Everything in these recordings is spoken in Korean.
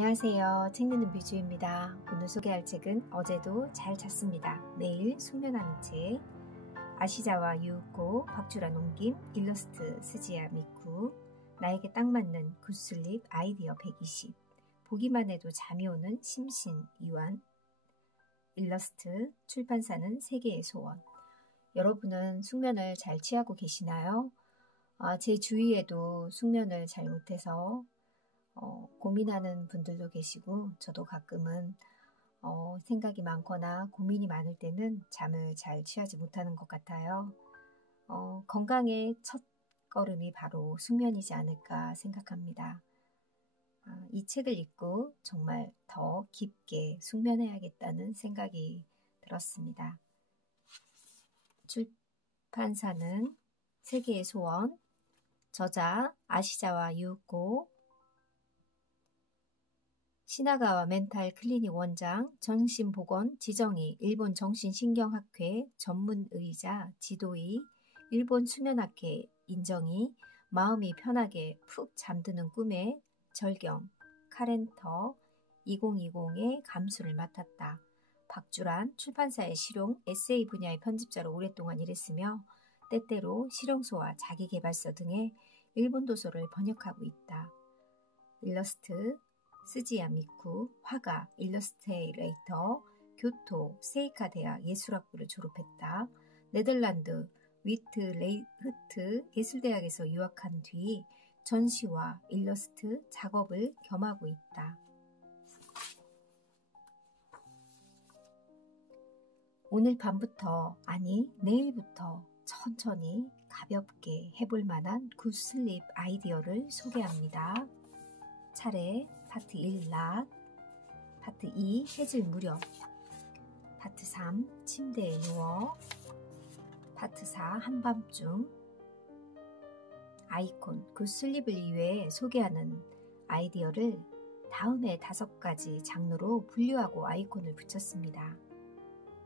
안녕하세요. 책 읽는 뮤즈입니다. 오늘 소개할 책은 어제도 잘 잤습니다. 매일 숙면하는 책. 아시자와 유우코, 박주란 옮김, 일러스트 스지야 미쿠, 나에게 딱 맞는 굿슬립 아이디어 120, 보기만 해도 잠이 오는 심신 이완, 일러스트, 출판사는 세계의 소원. 여러분은 숙면을 잘 취하고 계시나요? 제 주위에도 숙면을 잘 못해서 고민하는 분들도 계시고, 저도 가끔은 생각이 많거나 고민이 많을 때는 잠을 잘 취하지 못하는 것 같아요. 건강의 첫 걸음이 바로 숙면이지 않을까 생각합니다. 이 책을 읽고 정말 더 깊게 숙면해야겠다는 생각이 들었습니다. 출판사는 세계의 소원, 저자 아시자와 유우코, 시나가와 멘탈 클리닉 원장, 정신보건 지정의, 일본 정신신경학회 전문의자 지도의, 일본 수면학회 인정의, 마음이 편하게 푹 잠드는 꿈의 절경, 카렌터 2020의 감수를 맡았다. 박주란 출판사의 실용 에세이 분야의 편집자로 오랫동안 일했으며 때때로 실용소와 자기계발서 등의 일본 도서를 번역하고 있다. 일러스트 스지야 미쿠, 화가, 일러스트레이터, 교토, 세이카 대학 예술학부를 졸업했다. 네덜란드 위트레이흐트 예술대학에서 유학한 뒤 전시와 일러스트 작업을 겸하고 있다. 오늘 밤부터, 아니 내일부터 천천히 가볍게 해볼 만한 굿슬립 아이디어를 소개합니다. 차례 파트 1 낮, 파트 2 해질 무렵, 파트 3 침대에 누워, 파트 4 한밤중. 아이콘 굿슬립을 위해 소개하는 아이디어를 다음의 5가지 장르로 분류하고 아이콘을 붙였습니다.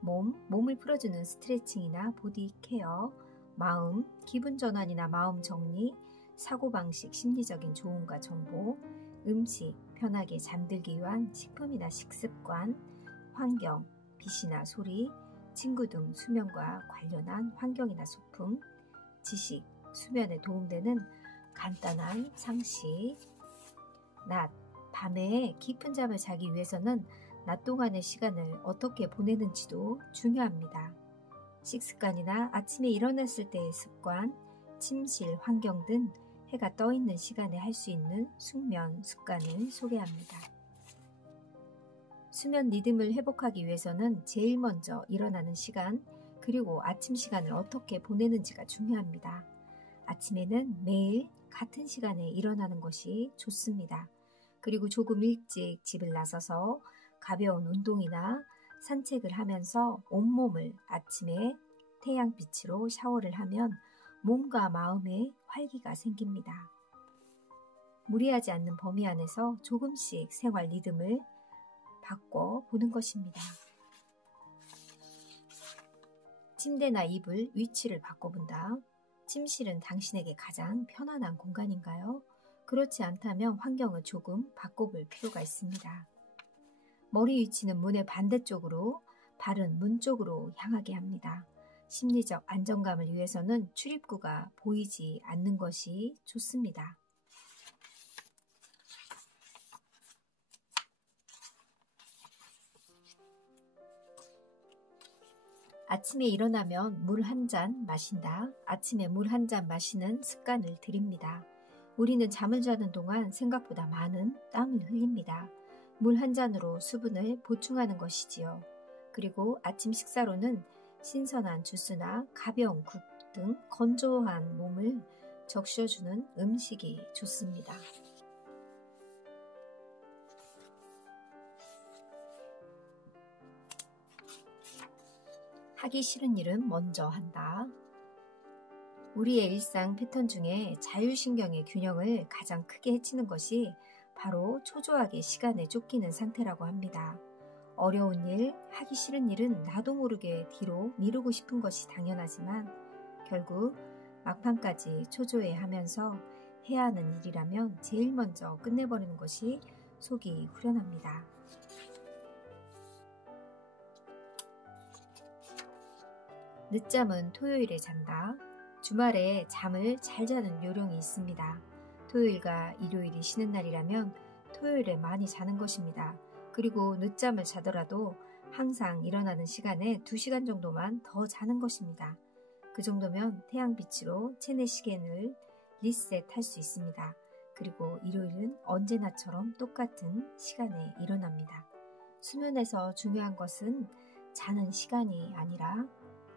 몸을 풀어주는 스트레칭이나 보디 케어, 마음, 기분 전환이나 마음 정리, 사고방식, 심리적인 조언과 정보, 음식, 편하게 잠들기 위한 식품이나 식습관, 환경, 빛이나 소리, 친구 등 수면과 관련한 환경이나 소품, 지식, 수면에 도움되는 간단한 상식. 낮, 밤에 깊은 잠을 자기 위해서는 낮 동안의 시간을 어떻게 보내는지도 중요합니다. 식습관이나 아침에 일어났을 때의 습관, 침실, 환경 등 해가 떠 있는 시간에 할 수 있는 숙면 습관을 소개합니다. 수면 리듬을 회복하기 위해서는 제일 먼저 일어나는 시간, 그리고 아침 시간을 어떻게 보내는지가 중요합니다. 아침에는 매일 같은 시간에 일어나는 것이 좋습니다. 그리고 조금 일찍 집을 나서서 가벼운 운동이나 산책을 하면서 온몸을 아침에 태양빛으로 샤워를 하면 몸과 마음에 활기가 생깁니다. 무리하지 않는 범위 안에서 조금씩 생활 리듬을 바꿔보는 것입니다. 침대나 이불 위치를 바꿔본다. 침실은 당신에게 가장 편안한 공간인가요? 그렇지 않다면 환경을 조금 바꿔볼 필요가 있습니다. 머리 위치는 문의 반대쪽으로, 발은 문 쪽으로 향하게 합니다. 심리적 안정감을 위해서는 출입구가 보이지 않는 것이 좋습니다. 아침에 일어나면 물 한 잔 마신다. 아침에 물 한 잔 마시는 습관을 들입니다. 우리는 잠을 자는 동안 생각보다 많은 땀을 흘립니다. 물 한 잔으로 수분을 보충하는 것이지요. 그리고 아침 식사로는 신선한 주스나 가벼운 국 등 건조한 몸을 적셔주는 음식이 좋습니다. 하기 싫은 일은 먼저 한다. 우리의 일상 패턴 중에 자율신경의 균형을 가장 크게 해치는 것이 바로 초조하게 시간에 쫓기는 상태라고 합니다. 어려운 일, 하기 싫은 일은 나도 모르게 뒤로 미루고 싶은 것이 당연하지만 결국 막판까지 초조해하면서 해야 하는 일이라면 제일 먼저 끝내버리는 것이 속이 후련합니다. 늦잠은 토요일에 잔다. 주말에 잠을 잘 자는 요령이 있습니다. 토요일과 일요일이 쉬는 날이라면 토요일에 많이 자는 것입니다. 그리고 늦잠을 자더라도 항상 일어나는 시간에 2시간 정도만 더 자는 것입니다. 그 정도면 태양빛으로 체내 시계를 리셋할 수 있습니다. 그리고 일요일은 언제나처럼 똑같은 시간에 일어납니다. 수면에서 중요한 것은 자는 시간이 아니라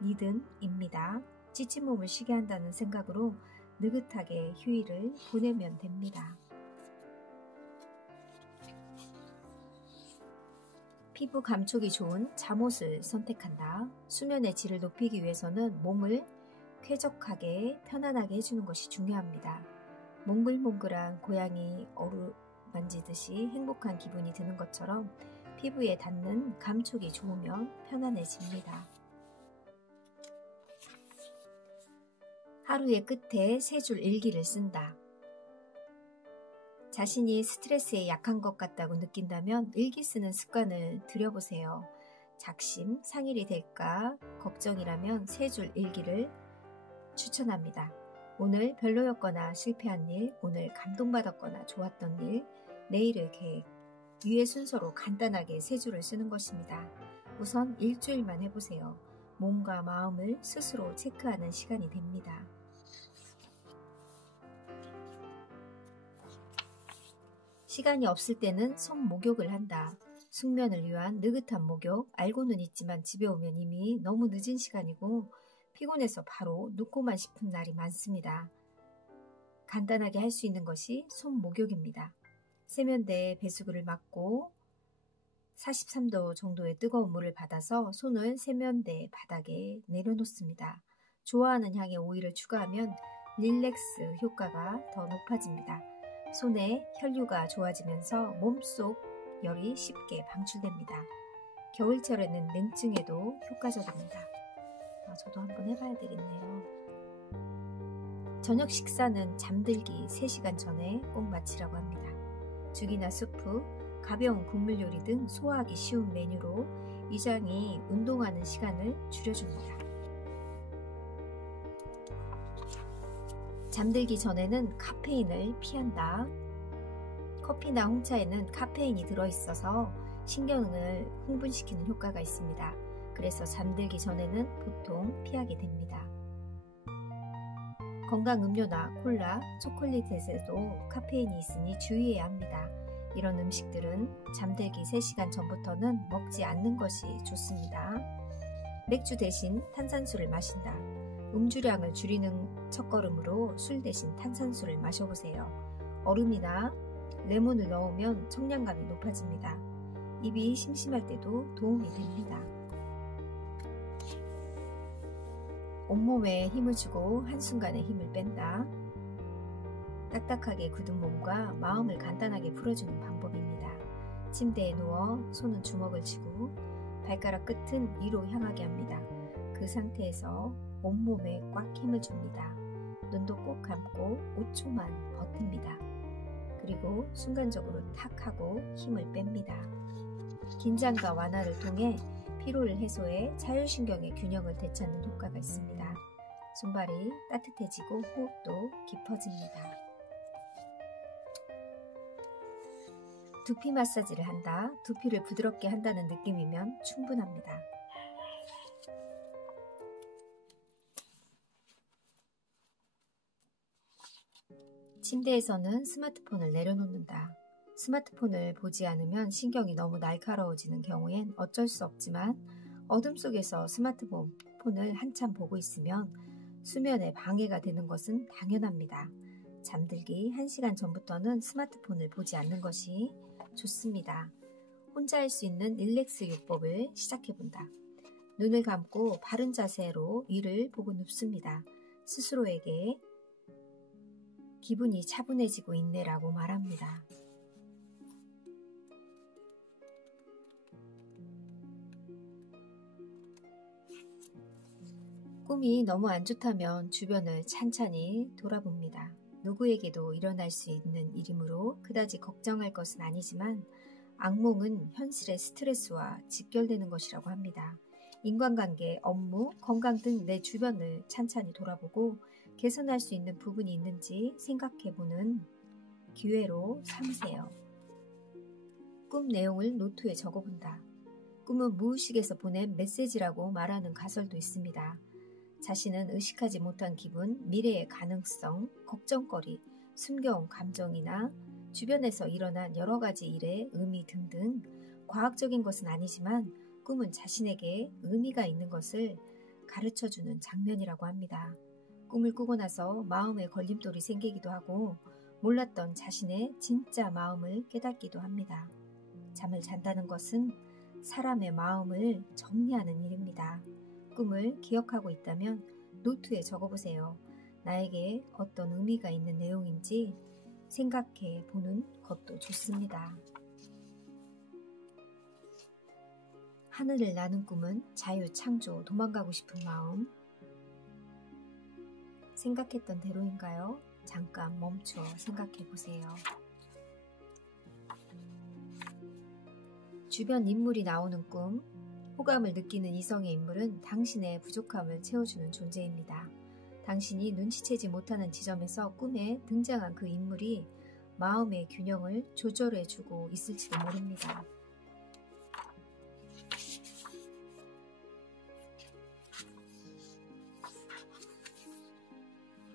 리듬입니다. 지친 몸을 쉬게 한다는 생각으로 느긋하게 휴일을 보내면 됩니다. 피부 감촉이 좋은 잠옷을 선택한다. 수면의 질을 높이기 위해서는 몸을 쾌적하게 편안하게 해주는 것이 중요합니다. 몽글몽글한 고양이 어루만지듯이 행복한 기분이 드는 것처럼 피부에 닿는 감촉이 좋으면 편안해집니다. 하루의 끝에 3줄 일기를 쓴다. 자신이 스트레스에 약한 것 같다고 느낀다면 일기 쓰는 습관을 들여보세요. 작심, 상일이 될까 걱정이라면 3줄 일기를 추천합니다. 오늘 별로였거나 실패한 일, 오늘 감동받았거나 좋았던 일, 내일의 계획, 위의 순서로 간단하게 3줄을 쓰는 것입니다. 우선 일주일만 해보세요. 몸과 마음을 스스로 체크하는 시간이 됩니다. 시간이 없을 때는 손 목욕을 한다. 숙면을 위한 느긋한 목욕, 알고는 있지만 집에 오면 이미 너무 늦은 시간이고 피곤해서 바로 눕고만 싶은 날이 많습니다. 간단하게 할 수 있는 것이 손 목욕입니다. 세면대에 배수구를 막고 43도 정도의 뜨거운 물을 받아서 손을 세면대 바닥에 내려놓습니다. 좋아하는 향의 오일을 추가하면 릴렉스 효과가 더 높아집니다. 손에 혈류가 좋아지면서 몸속 열이 쉽게 방출됩니다. 겨울철에는 냉증에도 효과적입니다. 저도 한번 해봐야 되겠네요. 저녁 식사는 잠들기 3시간 전에 꼭 마치라고 합니다. 죽이나 수프, 가벼운 국물 요리 등 소화하기 쉬운 메뉴로 위장이 운동하는 시간을 줄여줍니다. 잠들기 전에는 카페인을 피한다. 커피나 홍차에는 카페인이 들어있어서 신경을 흥분시키는 효과가 있습니다. 그래서 잠들기 전에는 보통 피하게 됩니다. 건강 음료나 콜라, 초콜릿에도 카페인이 있으니 주의해야 합니다. 이런 음식들은 잠들기 3시간 전부터는 먹지 않는 것이 좋습니다. 맥주 대신 탄산수를 마신다. 음주량을 줄이는 첫걸음으로 술 대신 탄산수를 마셔보세요. 얼음이나 레몬을 넣으면 청량감이 높아집니다. 입이 심심할 때도 도움이 됩니다. 온몸에 힘을 주고 한순간에 힘을 뺀다. 딱딱하게 굳은 몸과 마음을 간단하게 풀어주는 방법입니다. 침대에 누워 손은 주먹을 쥐고 발가락 끝은 위로 향하게 합니다. 그 상태에서 온몸에 꽉 힘을 줍니다. 눈도 꼭 감고 5초만 버팁니다. 그리고 순간적으로 탁 하고 힘을 뺍니다. 긴장과 완화를 통해 피로를 해소해 자율신경의 균형을 되찾는 효과가 있습니다. 손발이 따뜻해지고 호흡도 깊어집니다. 두피 마사지를 한다. 두피를 부드럽게 한다는 느낌이면 충분합니다. 침대에서는 스마트폰을 내려놓는다. 스마트폰을 보지 않으면 신경이 너무 날카로워지는 경우엔 어쩔 수 없지만 어둠 속에서 스마트폰을 한참 보고 있으면 수면에 방해가 되는 것은 당연합니다. 잠들기 1시간 전부터는 스마트폰을 보지 않는 것이 좋습니다. 혼자 할 수 있는 릴렉스 요법을 시작해본다. 눈을 감고 바른 자세로 위를 보고 눕습니다. 스스로에게 기분이 차분해지고 있네라고 말합니다. 꿈이 너무 안 좋다면 주변을 찬찬히 돌아봅니다. 누구에게도 일어날 수 있는 일이므로 그다지 걱정할 것은 아니지만 악몽은 현실의 스트레스와 직결되는 것이라고 합니다. 인간관계, 업무, 건강 등 내 주변을 찬찬히 돌아보고 개선할 수 있는 부분이 있는지 생각해보는 기회로 삼으세요. 꿈 내용을 노트에 적어본다. 꿈은 무의식에서 보낸 메시지라고 말하는 가설도 있습니다. 자신은 의식하지 못한 기분, 미래의 가능성, 걱정거리, 숨겨온 감정이나 주변에서 일어난 여러 가지 일의 의미 등등 과학적인 것은 아니지만 꿈은 자신에게 의미가 있는 것을 가르쳐주는 장면이라고 합니다. 꿈을 꾸고 나서 마음에 걸림돌이 생기기도 하고 몰랐던 자신의 진짜 마음을 깨닫기도 합니다. 잠을 잔다는 것은 사람의 마음을 정리하는 일입니다. 꿈을 기억하고 있다면 노트에 적어보세요. 나에게 어떤 의미가 있는 내용인지 생각해 보는 것도 좋습니다. 하늘을 나는 꿈은 자유, 창조, 도망가고 싶은 마음. 생각했던 대로인가요? 잠깐 멈춰 생각해 보세요. 주변 인물이 나오는 꿈. 호감을 느끼는 이성의 인물은 당신의 부족함을 채워주는 존재입니다. 당신이 눈치채지 못하는 지점에서 꿈에 등장한 그 인물이 마음의 균형을 조절해주고 있을지도 모릅니다.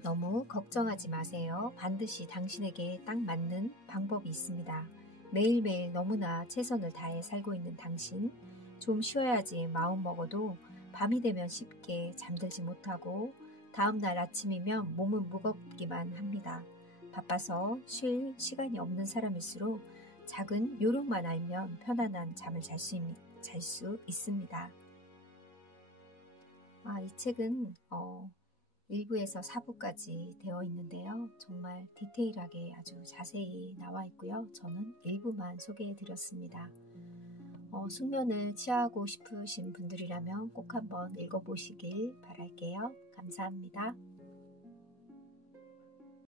너무 걱정하지 마세요. 반드시 당신에게 딱 맞는 방법이 있습니다. 매일매일 너무나 최선을 다해 살고 있는 당신, 좀 쉬어야지 마음 먹어도 밤이 되면 쉽게 잠들지 못하고 다음날 아침이면 몸은 무겁기만 합니다. 바빠서 쉴 시간이 없는 사람일수록 작은 요령만 알면 편안한 잠을 잘 수 있습니다. 이 책은 1부에서 4부까지 되어 있는데요. 정말 디테일하게 아주 자세히 나와 있고요. 저는 1부만 소개해 드렸습니다. 숙면을 취하고 싶으신 분들이라면 꼭 한번 읽어보시길 바랄게요. 감사합니다.